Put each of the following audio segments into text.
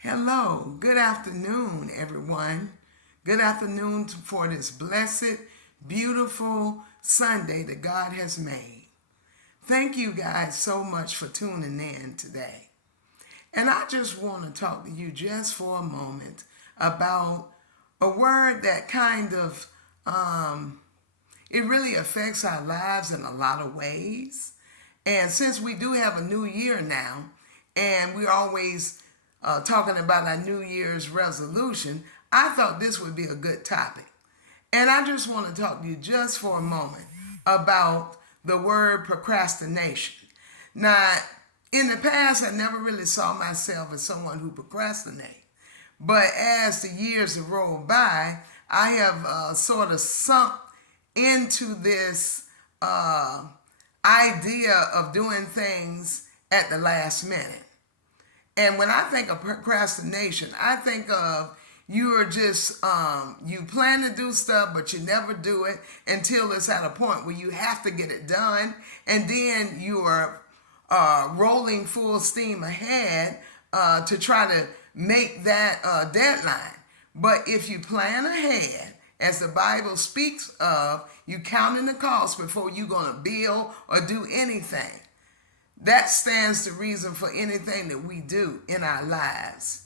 Hello, good afternoon, everyone. Good afternoon for this blessed, beautiful Sunday that God has made. Thank you guys so much for tuning in today. And I just want to talk to you just for a moment about a word that it really affects our lives in a lot of ways. And since we do have a new year now, and we're always talking about our New Year's resolution, I thought this would be a good topic. And I just want to talk to you just for a moment about the word procrastination. Now, in the past, I never really saw myself as someone who procrastinates. But as the years have rolled by, I have sort of sunk into this idea of doing things at the last minute. And when I think of procrastination, I think of you are just, you plan to do stuff, but you never do it until it's at a point where you have to get it done. And then you are rolling full steam ahead to try to make that deadline. But if you plan ahead, as the Bible speaks of, you counting the cost before you're going to build or do anything. That stands to reason for anything that we do in our lives.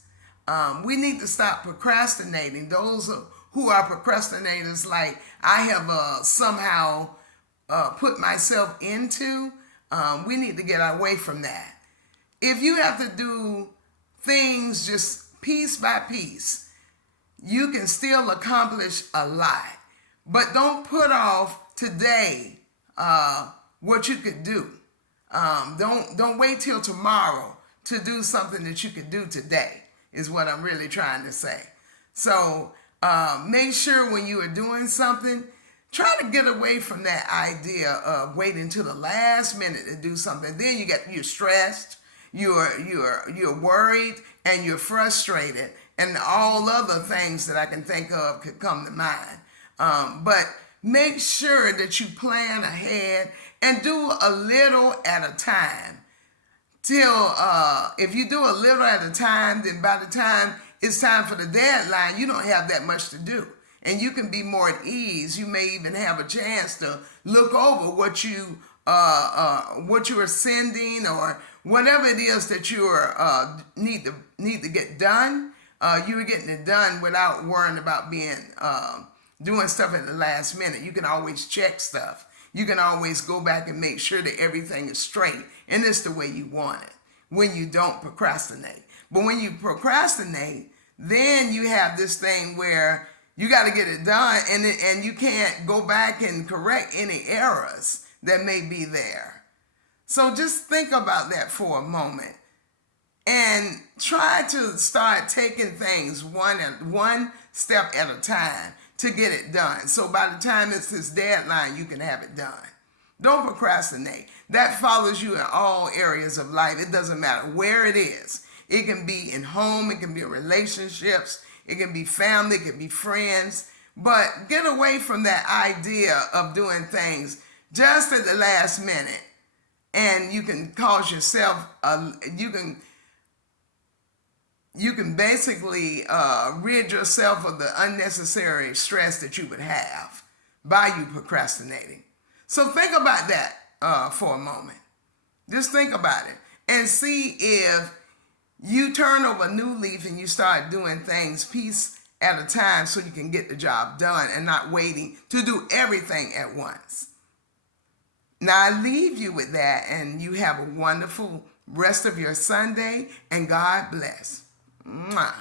We need to stop procrastinating. Those who are procrastinators, like I have somehow put myself into, we need to get away from that. If you have to do things just piece by piece, you can still accomplish a lot. But don't put off today what you could do. Don't wait till tomorrow to do something that you could do today, is what I'm really trying to say. So make sure when you are doing something, try to get away from that idea of waiting till the last minute to do something. Then you're stressed, you're worried, and you're frustrated, and all other things that I can think of could come to mind. But make sure that you plan ahead and do a little at a time. If you do a little at a time, then by the time it's time for the deadline, you don't have that much to do. And you can be more at ease. You may even have a chance to look over what you are sending, or whatever it is that you are need to get done. You're getting it done without worrying about doing stuff at the last minute. You can always check stuff. You can always go back and make sure that everything is straight and it's the way you want it when you don't procrastinate. But when you procrastinate, then you have this thing where you got to get it done, and you can't go back and correct any errors that may be there. So just think about that for a moment and try to start taking things one step at a time to get it done. So by the time it's this deadline, you can have it done. Don't procrastinate. That follows you in all areas of life. It doesn't matter where it is. It can be in home, it can be in relationships, it can be family, it can be friends. But get away from that idea of doing things just at the last minute, and you can cause yourself, you can basically rid yourself of the unnecessary stress that you would have by you procrastinating. So think about that for a moment. Just think about it and see if you turn over a new leaf and you start doing things piece at a time so you can get the job done and not waiting to do everything at once. Now I leave you with that, and you have a wonderful rest of your Sunday, and God bless. Mwah.